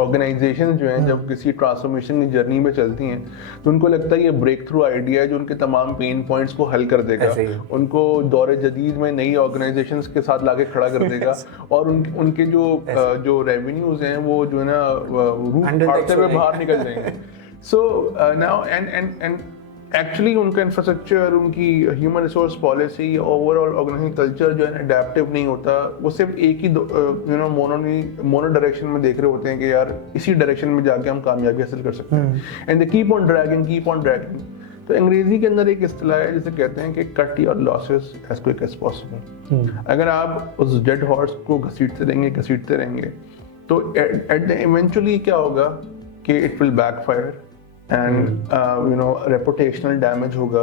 Organisation जो हैं जब किसी ट्रांसफॉर्मेशन की जर्नी पे चलती हैं तो उनको लगता है ये ब्रेक थ्रू आइडिया है जो उनके तमाम पेन पॉइंट्स को हल कर देगा, उनको दौरे जदीद में नई ऑर्गेनाइजेशंस के साथ लाके खड़ा कर देगा और उनके जो रेवेन्यूज हैं वो जो है ना रूट फाड़ते हुए बाहर निकल जाएंगे। सो नाउ एंड एक्चुअली उनका इंफ्रास्ट्रक्चर, उनकी human resource policy, overall organisation culture जो है ना अडेप्टिव नहीं होता। वो सिर्फ एक ही मोनो डायरेक्शन में देख रहे होते हैं कि यार इसी डायरेक्शन में जाके हम कामयाबी हासिल कर सकते हैं, and they keep on dragging. तो अंग्रेजी के अंदर एक इस्तिलाह है जिसे कहते हैं कि cut your losses as quick as possible. अगर आप उस डेड हॉर्स को घसीटते रहेंगे तो इवेंचुअली क्या होगा कि it will backfire and reputational damage होगा,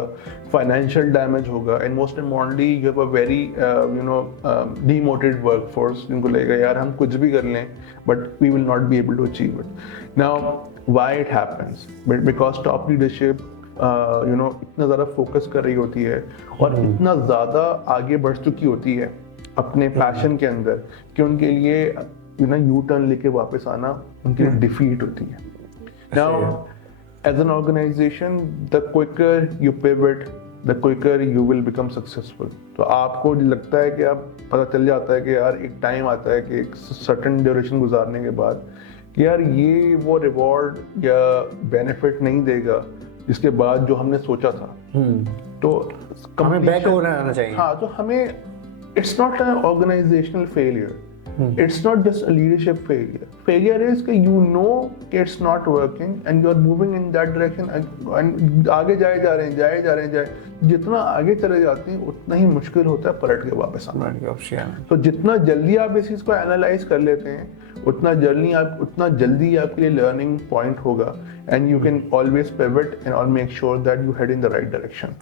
financial damage होगा, and most importantly you have a very demotivated workforce जिनको लगेगा यार हम कुछ भी कर लें but we will not be able to achieve it. Now why it happens? Because top leadership इतना ज़्यादा फोकस कर रही होती है और इतना ज़्यादा आगे बढ़ चुकी होती है अपने पैशन के अंदर कि उनके लिए यू टर्न लेके वापस आना उनके लिए डिफीट होती है। Now as an organization, the quicker you pivot, the quicker you will become successful. तो आपको लगता है कि आप पता चल जाता है कि यार एक टाइम आता है कि एक सर्टेन ड्यूरेशन गुजारने के बाद कि यार ये वो रिवॉर्ड या बेनिफिट नहीं देगा जिसके बाद जो हमने सोचा था। तो हमें बैक ओवर आना चाहिए। हाँ, तो हमें it's not an organisational failure, it's not just a leadership failure is कि you know कि it's not working and you are moving in that direction and आगे जाए जा रहे हैं जितना आगे चले जाते हैं उतना ही मुश्किल होता है पलट के वापस आना। तो जितना जल्दी आप इस चीज़ को एनालाइज कर लेते हैं उतना जल्दी आपके लिए लर्निंग पॉइंट होगा and you can always pivot and all make sure that you head in the right direction.